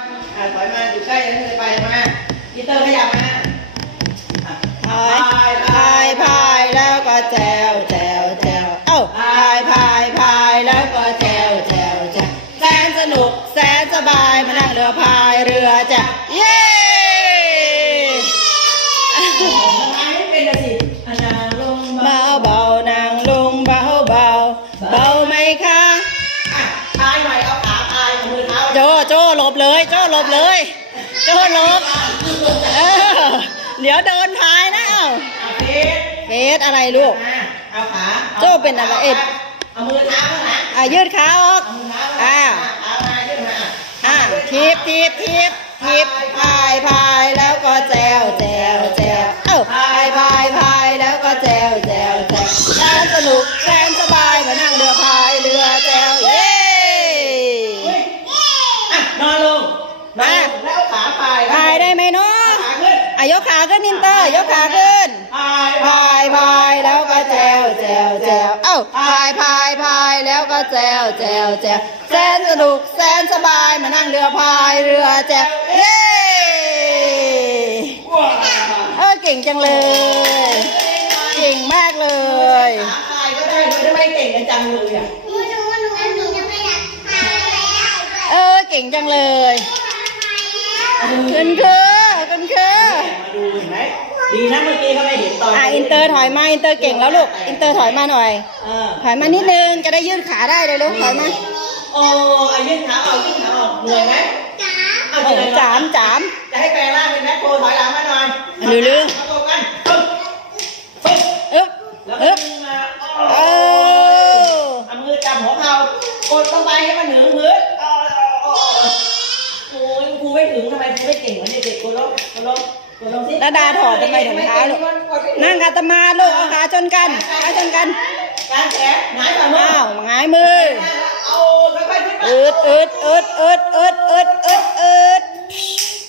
อ่าถอยมาอยู่ใกล้ยังเลยไปมาอีเตอร์ขยับมาอะพายพายพายแล้วก็แจวแจวแจวเอ้าพายพายพายแล้วก็แจวแจวแจวแสนสนุกแสนสบายมานั่งเรือพายเรือจ้ะเย้ โจหลบเลย โจหลบ เออ เดี๋ยวโดนพายนะเอ้าเอาเฟสเฟสอะไรลูกมาเอาขาโจ้เป็นอะไรเอ็ดเอามือเท้าข้างหลังอะยืดขาออกเอามือเท้าอ่าเอามายื่นมาอะทีบทีบทีบทีบพายพายแล้วก็แจวแจว นอนลงแล้วเอาขาพายพายได้ไหมเนาะขาขึ้นอะยกขาขึ้นนินเตอร์ยกขาขึ้นพายพายพายแล้วก็แจวแจวแจวเอ้าพายพายพายแล้วก็แจวแจวแจวแสนสนุกแสนสบายมานั่งเรือพายเรือแจวเย้ว้าวเออเก่งจังเลย เก่งมากเลยขาพายก็ได้โดยที่ไม่เก่งกันจังเลยอะเออเก่งจังเลย คุณคือคุณคือมาดูเห็นไหมดีนะเมื่อกี้เขาไม่เห็นตอนอะอินเตอร์ถอยมาอินเตอร์เก่งแล้วลูกอินเตอร์ถอยมาหน่อยเออถอยมานิดนึงจะได้ยืดขาได้เลยลูกถอยมาโอ้อายื่นขาออกยื่นขาออกเหนื่อยไหมเอาโอ้เหนื่อยจามจามจะให้แปลงร่างเป็นแม็กโครถอยหลังมาหน่อยเร็วเร็วมาตรงกันปึ๊บปึ๊บอึ๊บแล้วก็อึ๊บดึงมาเออเอามือจับหัวเข่ากดลงไปให้มันเหนือพื้นเอ ยครูไม่ถึงทำไมครูไม่เก่งเหมือนเด็กๆกดลงกดลงกดลงสิแล้วดาถอดทำไมถุงเท้าลูกนั่งกาตมาลูกเอาขาชนกันขาชนกันการแขนหงายฝ่ามืออ้าวหงายมือเอาค่อยๆขึ้นมาอึดอึดอึดอึดอึดอึดอึดอึด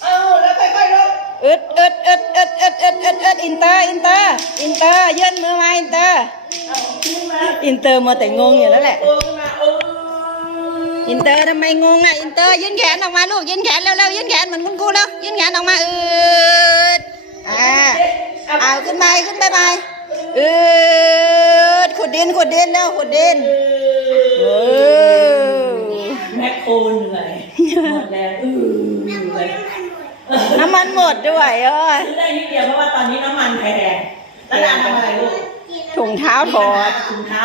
เอาแล้วค่อยๆลงอึดอึดอึดอึดอึดอึดอึดอึดอินเตอร์อินเตอร์อินเตอร์ยื่นมือมาอินเตอร์เอาขึ้นมาอินเตอร์มาแต่งงอยู่แล้วแหละเออขึ้นมาเอออินเตอร์ทำไมงงอะอินเตอร์ยื่นแขนออกมาลูกยื่นแขนเร็วๆยื่นแขนเหมือนคุณครูแล้วยื่นแขนออกมาอึดอ่าเอาขึ้นไปขึ้นไปไปอึดขุดดินขุดดินเร็วขุดดินเออแม็กโคเหนื่อยหมดแรงอือเลยน้ำมันหมดด้วยเออซื้อได้นิดเดียวเพราะว่าตอนนี้น้ำมันแพงแล้วดาทำอะไรลูกถุงเท้าถอดถุงเท้า